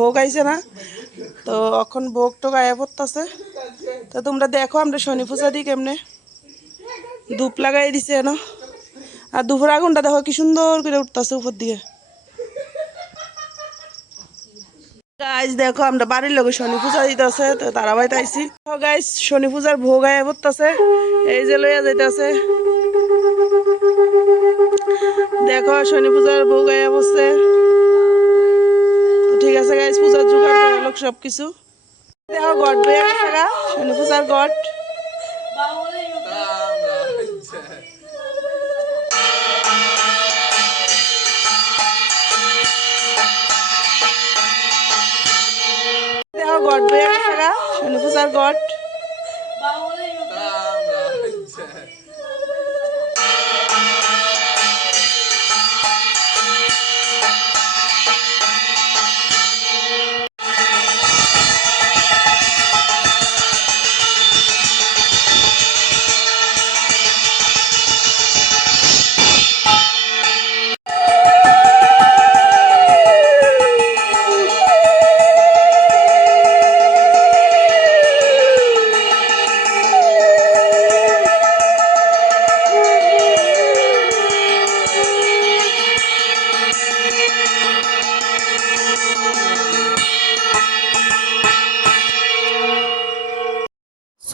ভোগ আইছে না? তো এখন ভোগ তো গায়ে পড়তেছে। তো তোমরা দেখো আমরা শনি পূজা দিই কেমনে। ধূপ লাগাই দিছে না আর দুপুর আগুনটা দেখো কি সুন্দর করে উঠতেছে উপর দিকে। গাইজ দেখো আমরা বাড়ির লোক শনি পূজা দিতেছে, তো তারা বাইতে আইসি গাইজ শনি পূজার ভোগ আয় পড়তেছে, এই যে লইয়া যাইতেছে। দেখো শনি পূজার ভোগ আয়া পড়ছে। আছে গাইজ পূজার জোগাড় করে লোক সব কিছু দেখো গট বয়ে গেছে গা শনি পূজার গট দেখো গট গেছে পূজার গট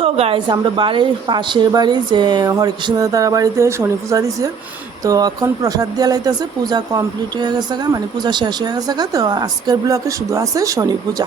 সো গাইজ আমরা বাড়ির পাশের বাড়ি যে হরেকৃষ্ণ তারা বাড়িতে শনি পূজা দিছে। তো এখন প্রসাদ দিয়ে লাইতেছে, পূজা কমপ্লিট হয়ে গেছে মানে পূজা শেষ হয়ে গেছে তো আজকের ব্লকে শুধু আছে শনি পূজা।